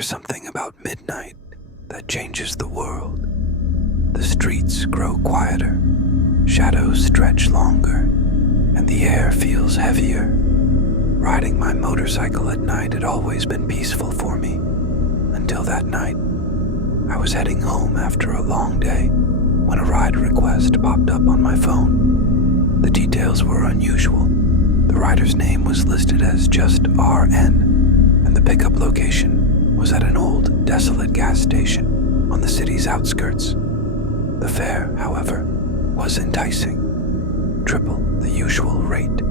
There's something about midnight that changes the world. The streets grow quieter, shadows stretch longer, and the air feels heavier. Riding my motorcycle at night had always been peaceful for me, until that night. I was heading home after a long day when a ride request popped up on my phone. The details were unusual. The rider's name was listed as just RN, and the pickup location was at an old, desolate gas station on the city's outskirts. The fare, however, was enticing, triple the usual rate.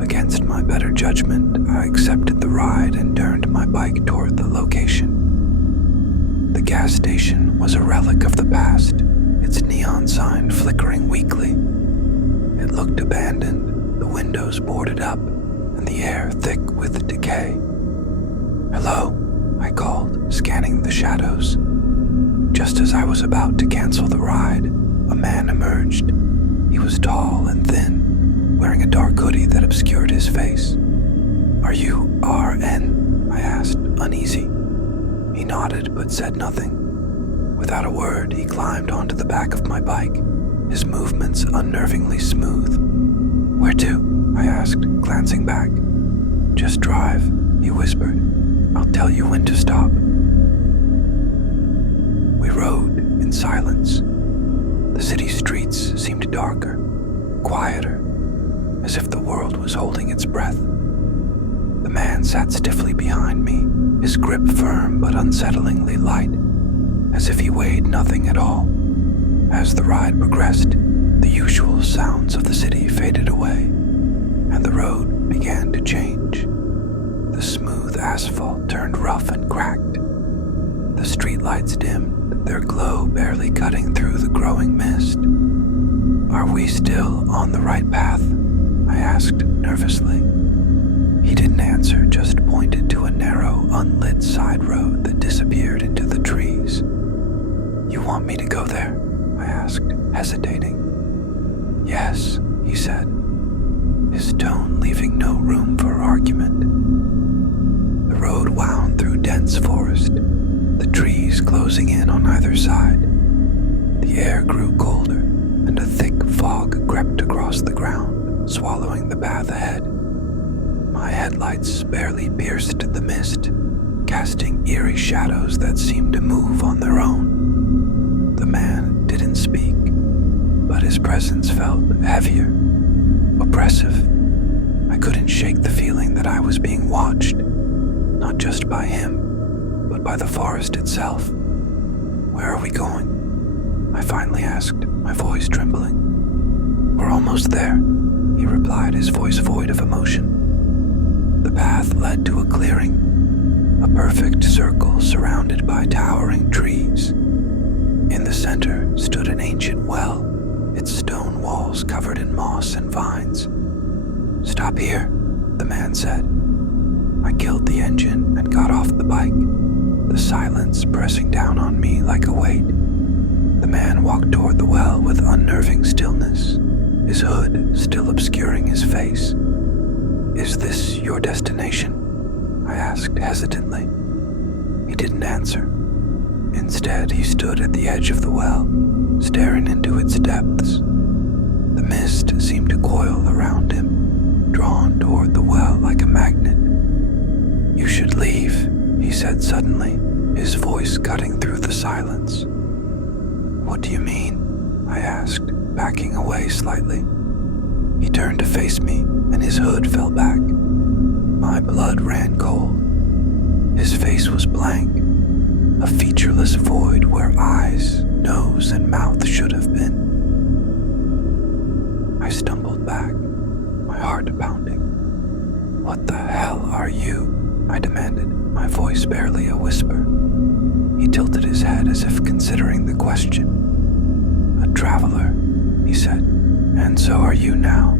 Against my better judgment, I accepted the ride and turned my bike toward the location. The gas station was a relic of the past, its neon sign flickering weakly. It looked abandoned, the windows boarded up, and the air thick with decay. "Hello," I called, scanning the shadows. Just as I was about to cancel the ride, a man emerged. He was tall and thin, wearing a dark hoodie that obscured his face. "Are you RN?" I asked, uneasy. He nodded but said nothing. Without a word, he climbed onto the back of my bike, his movements unnervingly smooth. "Where to?" I asked, glancing back. "Just drive," he whispered. "I'll tell you when to stop." We rode in silence. The city streets seemed darker, quieter, as if the world was holding its breath. The man sat stiffly behind me, his grip firm but unsettlingly light, as if he weighed nothing at all. As the ride progressed, the usual sounds of the city faded away, and the road began to change. The smooth asphalt turned rough and cracked. The streetlights dimmed, their glow barely cutting through the growing mist. "Are we still on the right path?" I asked nervously. He didn't answer, just pointed to a narrow, unlit side road that disappeared into the trees. "You want me to go there?" I asked, hesitating. "Yes," he said, his tone leaving no room for argument. The road wound through dense forest, the trees closing in on either side. The air grew colder, and a thick fog crept across the ground, swallowing the path ahead. My headlights barely pierced the mist, casting eerie shadows that seemed to move on their own. The man didn't speak, but his presence felt heavier, oppressive. I couldn't shake the feeling that I was being watched, not just by him, but by the forest itself. "Where are we going?" I finally asked, my voice trembling. "We're almost there," he replied, his voice void of emotion. The path led to a clearing, a perfect circle surrounded by towering trees. In the center stood an ancient well, its stone walls covered in moss and vines. "Stop here," the man said. I killed the engine and got off the bike, the silence pressing down on me like a weight. The man walked toward the well with unnerving stillness, his hood still obscuring his face. "Is this your destination?" I asked hesitantly. He didn't answer. Instead, he stood at the edge of the well, staring into its depths. The mist seemed to coil around him, drawn toward the well like a magnet. "You should leave," he said suddenly, his voice cutting through the silence. "What do you mean?" I asked, backing away slightly. He turned to face me, and his hood fell back. My blood ran cold. His face was blank, a featureless void where eyes, nose, and mouth should have been. I stumbled back, my heart pounding. "What the hell are you?" I demanded, my voice barely a whisper. He tilted his head as if considering the question. "A traveler," he said, "and so are you now."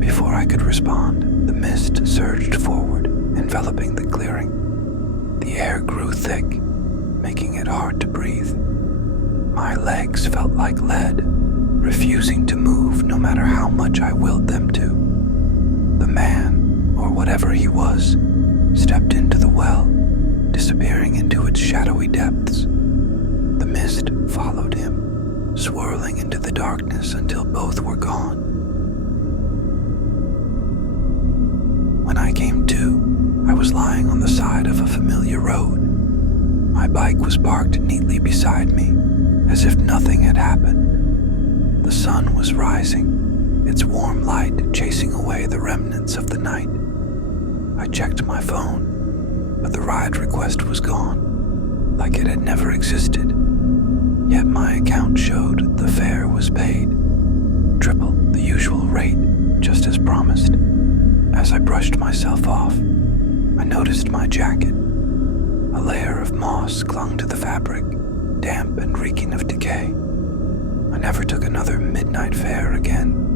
Before I could respond, the mist surged forward, enveloping the clearing. The air grew thick, making it hard to breathe. My legs felt like lead, refusing to move no matter how much I willed them to. The man, or whatever he was, stepped into the well, darkness until both were gone. When I came to, I was lying on the side of a familiar road. My bike was parked neatly beside me, as if nothing had happened. The sun was rising, its warm light chasing away the remnants of the night. I checked my phone, but the ride request was gone, like it had never existed. Yet my account showed the fare was paid, triple the usual rate, just as promised. As I brushed myself off, I noticed my jacket. A layer of moss clung to the fabric, damp and reeking of decay. I never took another midnight fare again.